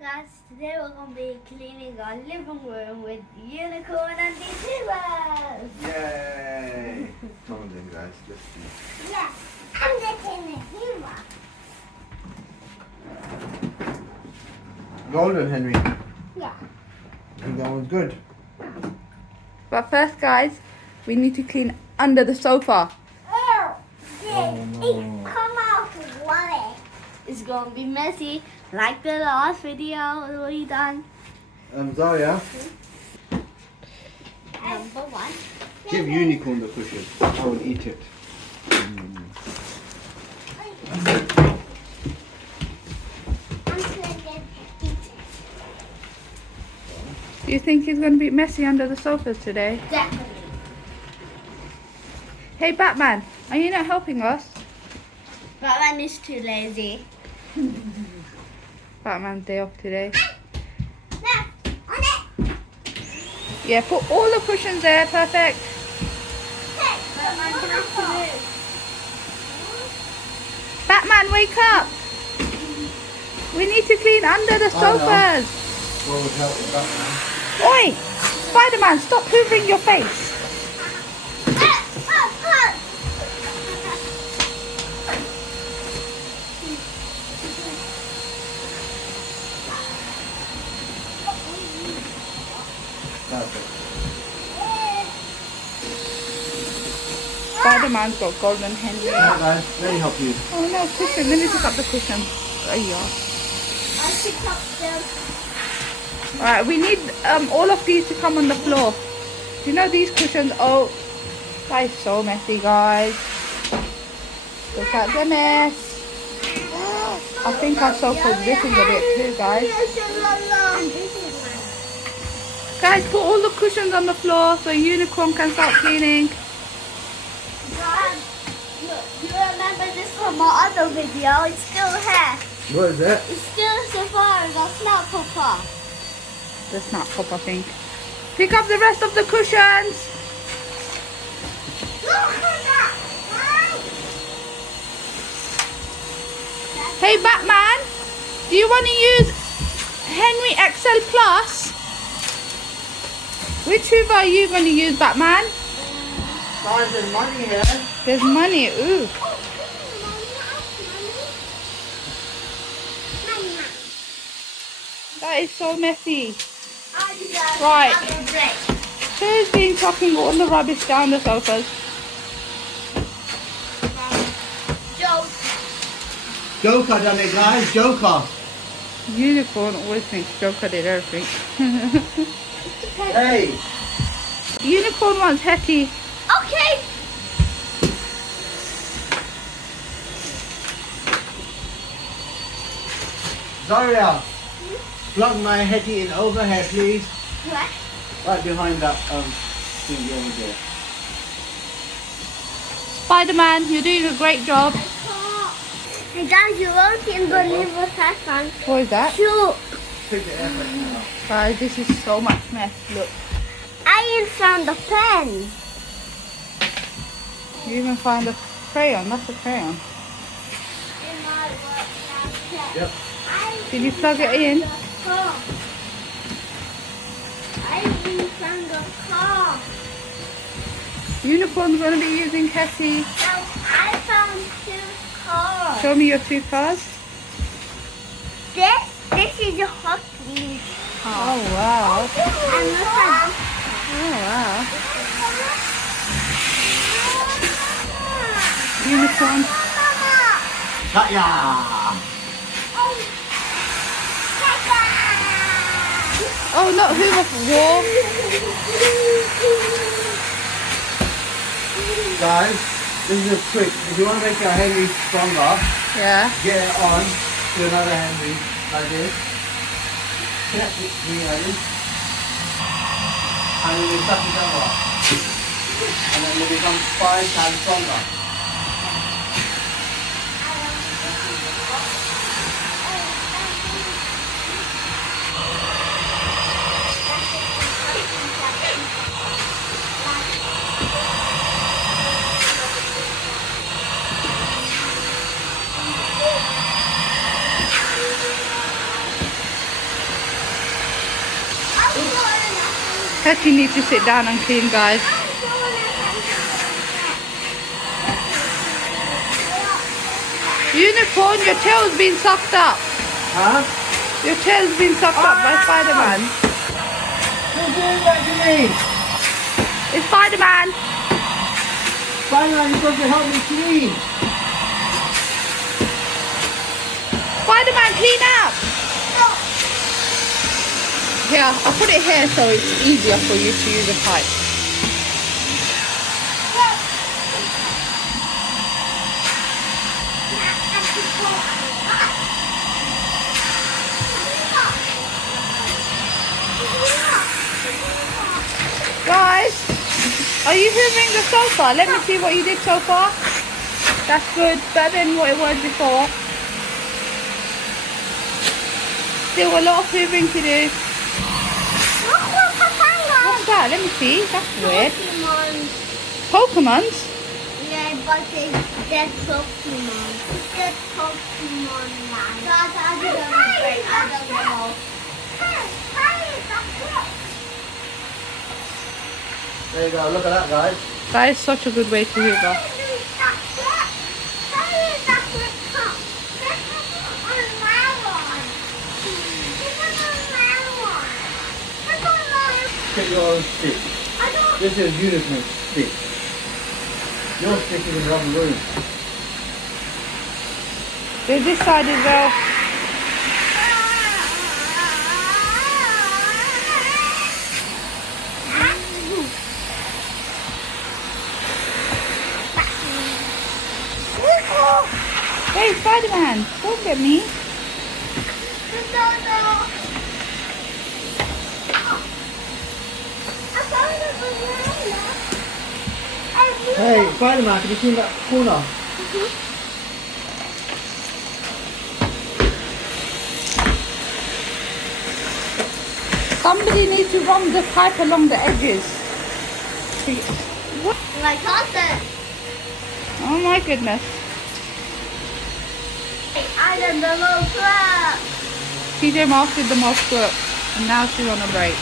guys, today we're going to be cleaning our living room with unicorn and these hoovers. Yay! Come on then guys, let's see. Yeah, I'm getting a hoover. Golden, Henry. Yeah. I think that one's good. But first, guys, we need to clean under the sofa. Oh, no. it come out white. It's going to be messy, like the last video we done. Zaria, Number one. give unicorn the cushion. I will eat it. I'm going to eat it. Do you think it's going to be messy under the sofas today? Definitely. Hey, Batman, are you not helping us? Batman is too lazy. Batman's day off today. No, on it. Yeah, put all the cushions there. Perfect. Batman, can I see Batman, wake up. We need to clean under the sofas. What would help with Batman? Oi! Spiderman, stop hoovering your face. Perfect. Spiderman's got golden Henry. Alright guys, let me help you. Oh no, cushion. Let me pick up the cushion. There you are. I pick up them. Alright, we need all of these to come on the floor. Do you know these cushions? Oh, that is so messy, guys. Look at the mess. I think our sofa's dripping a bit too, guys. Guys, put all the cushions on the floor so Unicorn can start cleaning. God, you remember this from our other video? It's still here. What is that? It's still safari, that's not Papa. That's not pop, I think. Pick up the rest of the cushions. Look at that! Hey, Batman, do you want to use Henry XL Plus? Which hoover are you going to use, Batman? Guys, there's money here. There's money. Ooh. That is so messy. Right. Who's been chucking all the rubbish down the sofas? Joker done it guys, Joker. Unicorn always thinks Joker did everything. Hey. Unicorn wants Hetty. Okay. Zaria, plug my Hetty in over here please. What? Right behind that thing over there. Spider-Man, you're doing a great job. Hey guys, you won't even believe what I found. What is that? Shoot. Take the effort now. Guys, this is so much mess. Look. I even found a pen. You even find a crayon. That's a crayon. In my work basket. Yep. Did you plug it in? I even found a car. Unicorn's going to be using Hetty. I found 2 cars. Show me your 2 cars. This is a hot wheels car. Oh, wow. And look at Oh, wow. Unicorn. Katya! Oh, not Hoover for war. Guys, this is a trick. If you want to make your Henry stronger, Yeah. get it on to another Henry like this. Connect it to the Henry. And then you suck it over. And then it becomes 5 times stronger. Hetty needs to sit down and clean, guys. Unicorn, your tail's been sucked up. Huh? Your tail's been sucked up by Spiderman. You're doing that to me! It's Spiderman. Spiderman, you're supposed to help me clean! Spiderman, clean up. Here, I'll put it here so it's easier for you to use a pipe. Guys, are you hoovering the sofa? Let me see what you did so far. That's good, better than what it was before. Still a lot of hoovering to do. What's that? Let me see. That's weird. Pokemons? Yeah, but they're Pokemon. They're Pokemon land. I don't know. There you go, look at that, guys. That is such a good way to hoover. Get your own stick. This is unicorn stick. Your stick is in the wrong room. There's this side as well. Hey, Spiderman, don't get me. Hey, Spiderman, can you clean that corner? Somebody needs to run the pipe along the edges. What? Like constant. Oh my goodness. I done the most work. TJ Mark did the most work and now she's on a break.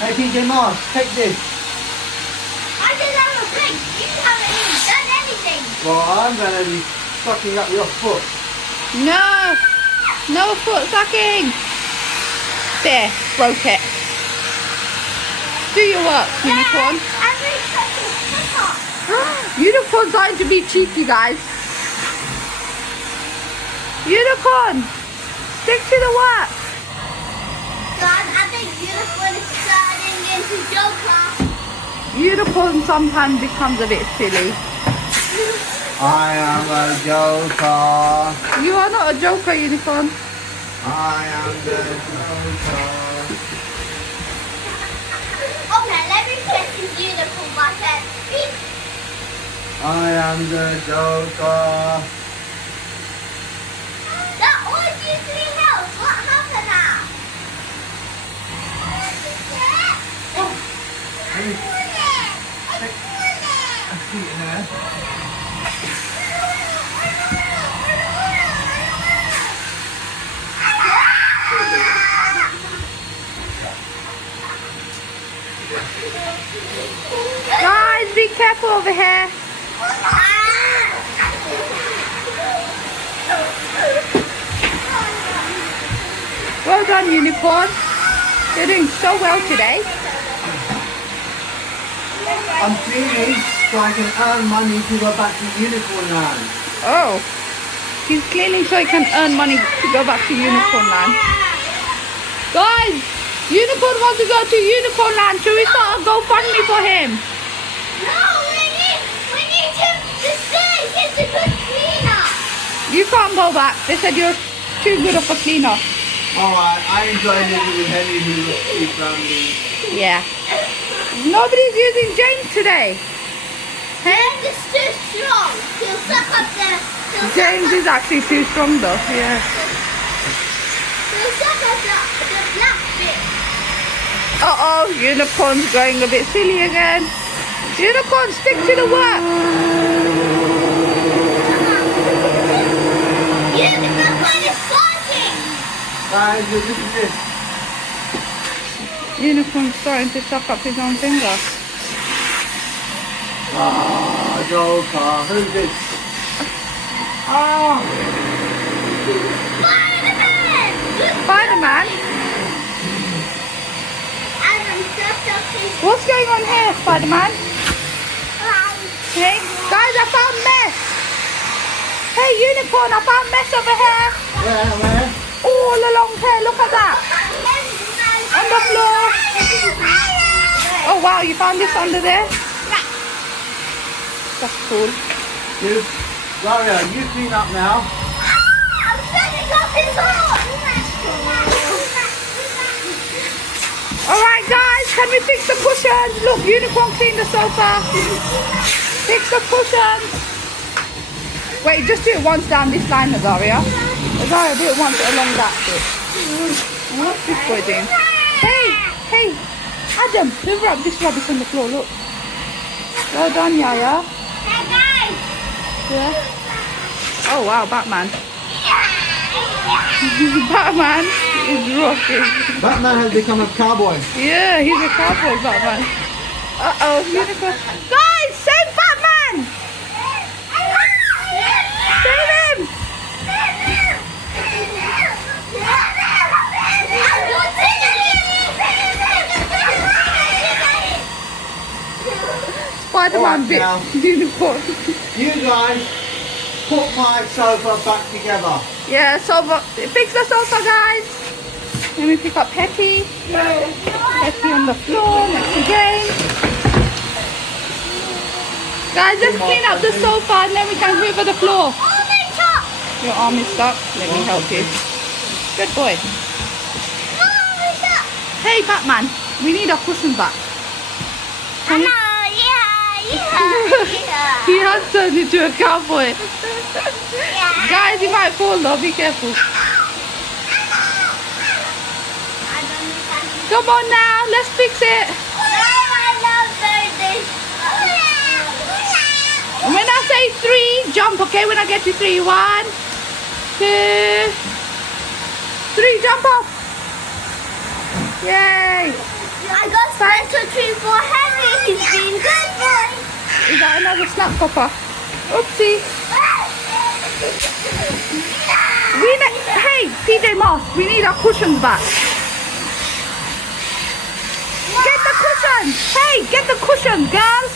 Hey, PJ Mars, take this. I did have a break. You haven't even done anything. Well, I'm going to be sucking up your foot. No! No foot sucking! There, broke it. Do your work, Unicorn. I'm really sucking foot off. Unicorn's starting to be cheeky, guys. Unicorn! Stick to the work! God, I think Unicorn is turning into Joker. Unicorn sometimes becomes a bit silly. I am a joker. You are not a joker, Unicorn. I am the joker. Okay, let me press this Unicorn button. Beep. I am the joker. That always usually helps. What happened now? Guys, be careful over here. Well done, Unicorn. You're doing so well today. I'm cleaning so I can earn money to go back to Unicorn Land. Oh, he's cleaning so he can earn money to go back to Unicorn Land. Guys, Unicorn wants to go to Unicorn Land. Should we start a GoFundMe for him? No, we need him to stay. He's a good cleaner. You can't go back. They said you're too good of a cleaner. Alright, I enjoy living with Henry who keeps around me. Yeah. Nobody's using James today. James is too strong. He'll suck up James is actually too strong though. Yeah. He'll suck up the black bit. Uh-oh, Unicorn's going a bit silly again. Unicorn, stick to the work. Unicorn is farting. Guys, listen to this. Unicorn's starting to suck up his own finger. Ah, Joker. Who's this? Ah. Spiderman? What's going on here, Spiderman? Hey, guys, I found mess. Hey, Unicorn, I found mess over here. Where? All along here, look at that. On the floor. Oh, wow, you found this under there? That's cool. Daria, you clean up now. I'm setting up his horse. Alright guys, can we fix the cushions? Look, Unicorn cleaned the sofa. Fix the cushions. Wait, just do it once down this line, Azaria. Azaria, do it once along that bit. What's this boy doing? Hey, Adam, hoover up this rubbish on the floor, look. Well done, Yaya. Hey guys. Yeah. Oh wow, Batman. Batman is rocking. Batman has become a cowboy. Yeah, he's a cowboy, Batman. Uh-oh, Unicorn. Guys, save Batman! Save him! Spiderman bit now. Unicorn. You guys put my sofa back together. Yeah, sofa. Fix the sofa, guys. Let me pick up Hetty. Hetty on the floor. Next again. Guys, let's clean up the sofa and then we can hoover the floor. Your arm is stuck. Let me help you. Good boy. Hey, Batman. We need our cushions back. He has turned into a cowboy. Guys, he might fall though. Be careful. Come on now. Let's fix it. When I say 3, jump, okay? When I get to 3, 1, 2, 3, jump off. Yay. I got special treat for Henry. He's been good boy. Is that another snap popper? Oopsie. Hey, PJ Moss, we need our cushions back. Get the cushions. Hey, get the cushions, girls.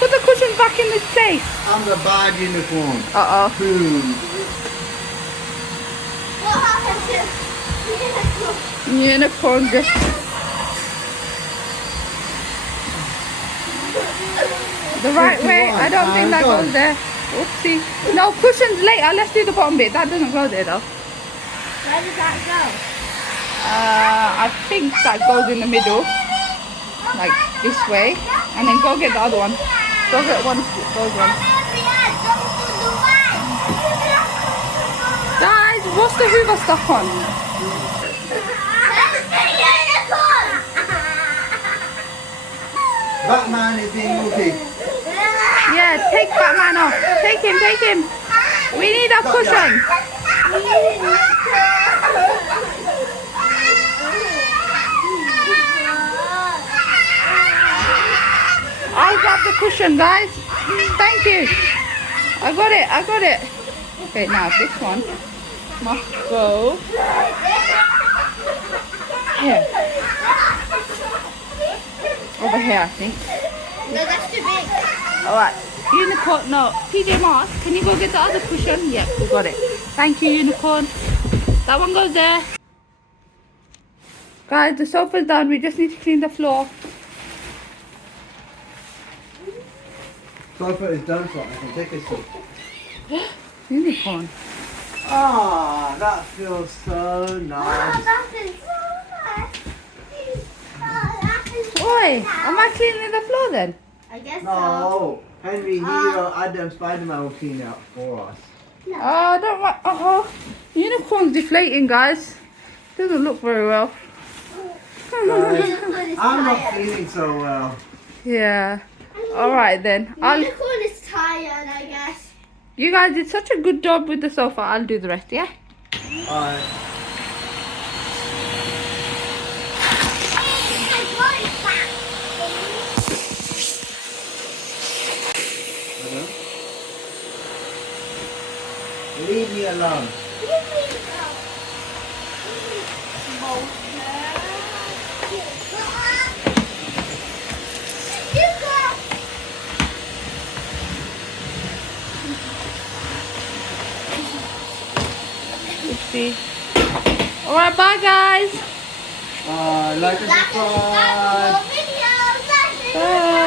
Put the cushions back in this place. I'm the bad unicorn. Uh-oh. What happened to Unicorn just... The right way? I don't think that goes there. Oopsie. No, cushions later. Let's do the bottom bit. That doesn't go there though. Where does that go? I think that goes in the middle. Like this way. And then go get the other one. Go get those ones. Guys, what's the hoover stuck on? Batman is being naughty. Yeah, take Batman off. Take him. We need a cushion. I'll grab the cushion, guys. Thank you. I got it. Okay, now this one must go here. Over here, I think. No, that's too big. Alright. Unicorn, no. PJ Moss, can you go get the other cushion? Yep, we got it. Thank you, Unicorn. That one goes there. Guys, the sofa's done. We just need to clean the floor. Sofa is done, so I can take a seat. Unicorn. Ah, that feels so nice. That is so nice. Oi, am I cleaning the floor then? I guess so. No, Henry, Hero, Adam, Spiderman will clean it up for us. Oh, I don't want. Oh, unicorn's deflating, guys. Doesn't look very well. Guys, I'm not feeling so well. Yeah. Alright then. Unicorn is tired, I guess. You guys did such a good job with the sofa. I'll do the rest, yeah? Alright. Leave me alone. Oopsie. Alright, bye guys. Like and subscribe. Bye.